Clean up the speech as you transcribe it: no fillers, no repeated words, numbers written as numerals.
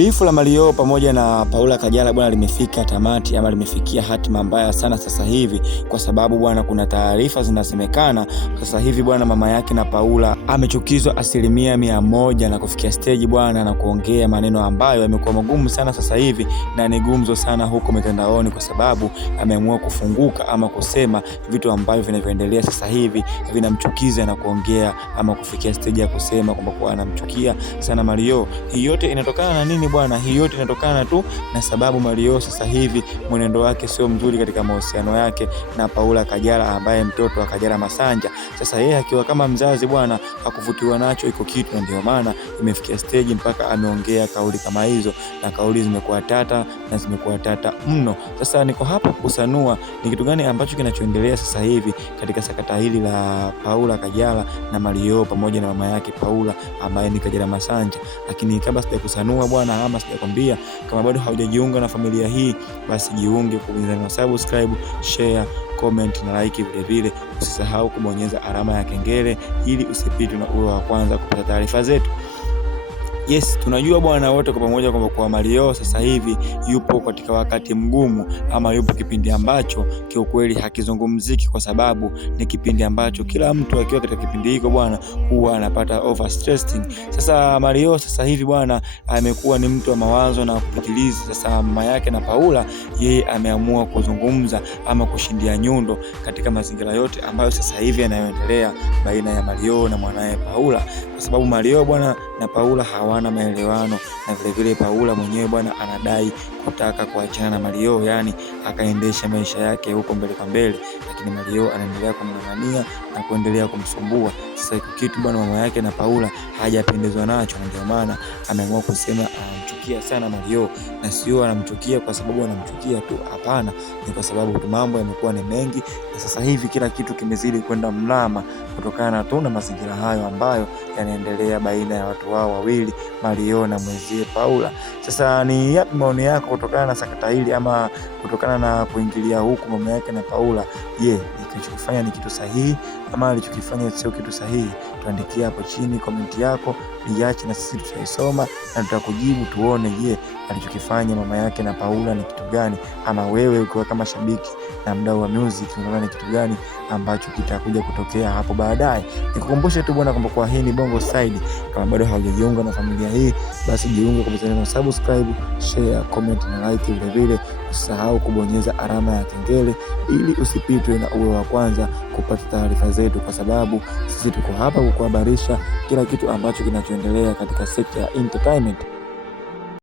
Bifu la Mario pamoja na Paula Kajala bwana limefikia tamati ama limefikia hatima mbaya sana sasa hivi, kwa sababu bwana kuna taarifa zinasemekana sasa hivi bwana mama yake na Paula amechukizwa 100% na kufikia stage bwana na kuongea maneno ambayo yamekuwa magumu sana sasa hivi na ni gumzo sana huko mitandaoni, kwa sababu ameamua kufunguka ama kusema vitu ambavyo vinavyoendelea sasa hivi vinamchukiza na kuongea ama kufikia stage ya kusema kwamba kwa anamchukia sana Mario. Hii yote inatokana na nini bwana? Hii yote inatokana tu na sababu Mario sasa hivi mwenendo wake sio mzuri katika mahusiano yake na Paula Kajala ambaye mtoto wa Kajala Masanja. Sasa yeye akiwa kama mzazi bwana hakuvutiwa nacho iko kitu, na ndio maana imefikia stage mpaka ameongea kauli kama hizo, na kauli zimekuwa tata na zimekuwa tata mno. Sasa niko hapa kusanua ni kitu gani ambacho kinachoendelea sasa hivi katika sakata hili la Paula Kajala na Mario pamoja na mama yake Paula ambaye ni Kajala Masanja. Lakini kabla sijakusanua bwana ama sijakwambia, kama bado haujajiunga na familia hii basi jiunge kwa subscribe, share, comment na like. Vile vile usisahau kubonyeza alama ya kengele ili usipitwe na uwe wa kwanza kupata taarifa zetu. Yes, tunajua bwana wote kwa pamoja kwamba kwa Mario sasa hivi yupo katika wakati mgumu ama yupo kipindi ambacho kiukweli hakizungumziki, kwa sababu ni kipindi ambacho kila mtu akiwa katika kipindi hiko bwana huwa anapata overstressing. Sasa Mario sasa hivi bwana amekuwa ni mtu wa mawazo na kupitiliza. Sasa mama yake na Paula yeye ameamua kuzungumza ama kushindia nyundo katika mazingira yote ambayo sasa hivi yanayoendelea baina ya Mario na mwanae Paula, kwa sababu Mario bwana na Paula hawana maelewano, na vile vile Paula mwenyewe bwana anadai kutaka kuachana na Mario, yani akaendesha maisha yake huko mbele kwa mbele, lakini Mario anaendelea kumng'ang'ania na kuendelea kumsumbua. Sasa iko kitu bwana mama yake na Paula hajapendezwa nacho, na ndio maana ameamua kusema anamchukia sana Mario, na sio anamchukia kwa sababu anamchukia tu, hapana, ni kwa sababu tu mambo yamekuwa ni mengi na sasa hivi kila kitu kimezidi kwenda mlama kutokana tu na mazingira hayo ambayo yanaendelea baina ya watu wao wawili Mario na mwenzie Paula. Sasa ni yapi maoni yako kutokana na sakata hili ama kutokana na kuingilia huku mama yake na Paula? Je, alichokifanya ni kitu sahihi ama alichokifanya sio kitu sahihi? Tuandikia hapo chini comment yako, niache na sisi tutaisoma na tutakujibu tuone, je, alichokifanya mama yake na Paula ni kitu gani, ama wewe ukiwa kama shabiki na mdau wa music unaona ni kitu gani ambacho kitakuja kutokea hapo baadaye. Nikukumbushe tu bwana kwamba kwa hii ni Bongo Side. Kama bado haujajiunga na familia hii basi jiunge kwa button ya subscribe, share, comment na like. Vile vile usisahau kubonyeza alama ya kengele ili usipitwe na uwe wa kwanza kupata taarifa zetu, kwa sababu sisi tuko hapa kukuhabarisha kila kitu ambacho kinachoendelea katika sekta ya entertainment.